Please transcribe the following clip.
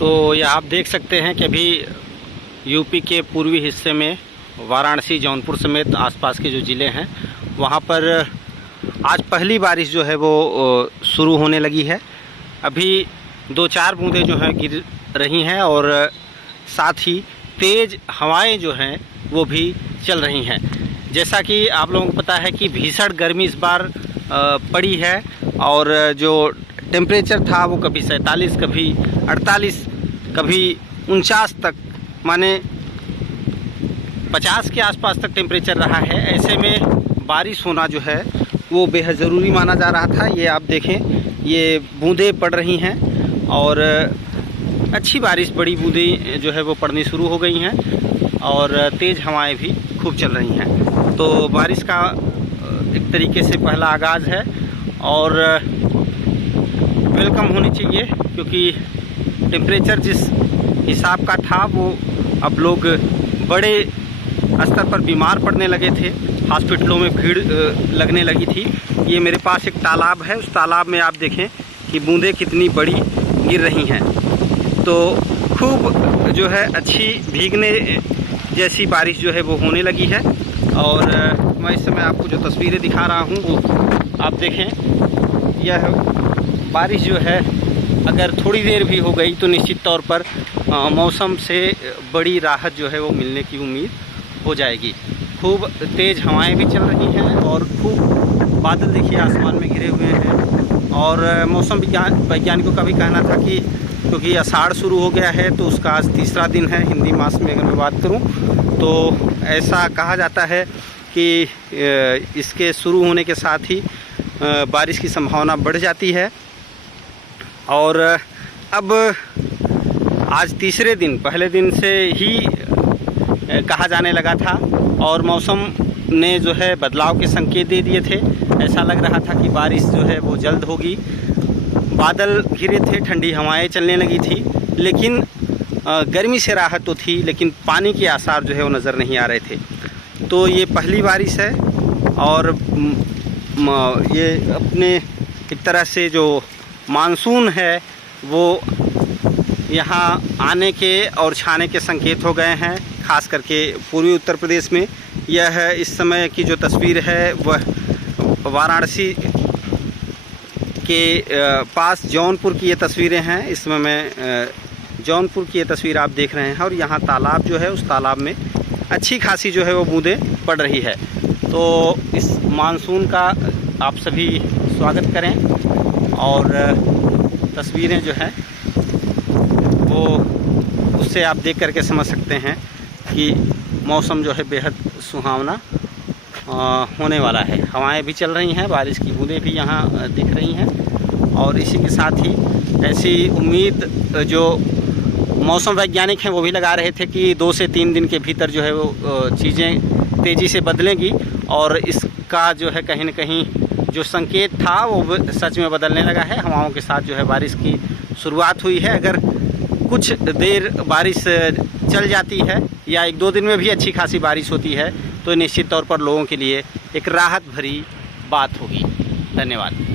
तो ये आप देख सकते हैं कि अभी यूपी के पूर्वी हिस्से में वाराणसी, जौनपुर समेत आसपास के जो ज़िले हैं वहाँ पर आज पहली बारिश जो है वो शुरू होने लगी है। अभी 2-4 बूंदें जो हैं गिर रही हैं और साथ ही तेज़ हवाएं जो हैं वो भी चल रही हैं। जैसा कि आप लोगों को पता है कि भीषण गर्मी इस बार पड़ी है और जो टेम्परेचर था वो कभी 47, कभी 48, कभी 49 तक, माने 50 के आसपास तक टेम्परेचर रहा है। ऐसे में बारिश होना जो है वो बेहद ज़रूरी माना जा रहा था। ये आप देखें, ये बूंदें पड़ रही हैं और अच्छी बारिश, बड़ी बूंदें जो है वो पड़नी शुरू हो गई हैं और तेज़ हवाएं भी खूब चल रही हैं। तो बारिश का एक तरीके से पहला आगाज़ है और वेलकम होनी चाहिए, क्योंकि टेम्परेचर जिस हिसाब का था वो अब लोग बड़े स्तर पर बीमार पड़ने लगे थे, हॉस्पिटलों में भीड़ लगने लगी थी। ये मेरे पास एक तालाब है, उस तालाब में आप देखें कि बूंदें कितनी बड़ी गिर रही हैं। तो खूब जो है अच्छी भीगने जैसी बारिश जो है वो होने लगी है। और मैं इस समय आपको जो तस्वीरें दिखा रहा हूँ वो आप देखें। यह बारिश जो है अगर थोड़ी देर भी हो गई तो निश्चित तौर पर मौसम से बड़ी राहत जो है वो मिलने की उम्मीद हो जाएगी। खूब तेज़ हवाएं भी चल रही हैं और खूब बादल देखिए आसमान में घिरे हुए हैं। और मौसम वैज्ञानिकों का भी कहना था कि क्योंकि आषाढ़ शुरू हो गया है तो उसका आज तीसरा दिन है हिंदी मास में। अगर मैं बात करूं तो ऐसा कहा जाता है कि इसके शुरू होने के साथ ही बारिश की संभावना बढ़ जाती है। और अब आज तीसरे दिन, पहले दिन से ही कहा जाने लगा था और मौसम ने जो है बदलाव के संकेत दे दिए थे। ऐसा लग रहा था कि बारिश जो है वो जल्द होगी। बादल घिरे थे, ठंडी हवाएं चलने लगी थी, लेकिन गर्मी से राहत तो थी, लेकिन पानी के आसार जो है वो नज़र नहीं आ रहे थे। तो ये पहली बारिश है और ये अपने एक तरह से जो मानसून है वो यहाँ आने के और छाने के संकेत हो गए हैं, खास करके पूर्वी उत्तर प्रदेश में। यह इस समय की जो तस्वीर है वह वाराणसी के पास जौनपुर की ये तस्वीरें हैं। इस समय मैं जौनपुर की ये तस्वीर आप देख रहे हैं और यहाँ तालाब जो है उस तालाब में अच्छी खासी जो है वो बूंदें पड़ रही है। तो इस मानसून का आप सभी स्वागत करें और तस्वीरें जो हैं वो उससे आप देख करके समझ सकते हैं कि मौसम जो है बेहद सुहावना होने वाला है। हवाएं भी चल रही हैं, बारिश की बूंदें भी यहाँ दिख रही हैं और इसी के साथ ही ऐसी उम्मीद जो मौसम वैज्ञानिक हैं वो भी लगा रहे थे कि 2 से 3 दिन के भीतर जो है वो चीज़ें तेज़ी से बदलेंगी और इसका जो है कहीं न कहीं जो संकेत था वो सच में बदलने लगा है। हवाओं के साथ जो है बारिश की शुरुआत हुई है। अगर कुछ देर बारिश चल जाती है या 1-2 दिन में भी अच्छी खासी बारिश होती है तो निश्चित तौर पर लोगों के लिए एक राहत भरी बात होगी। धन्यवाद।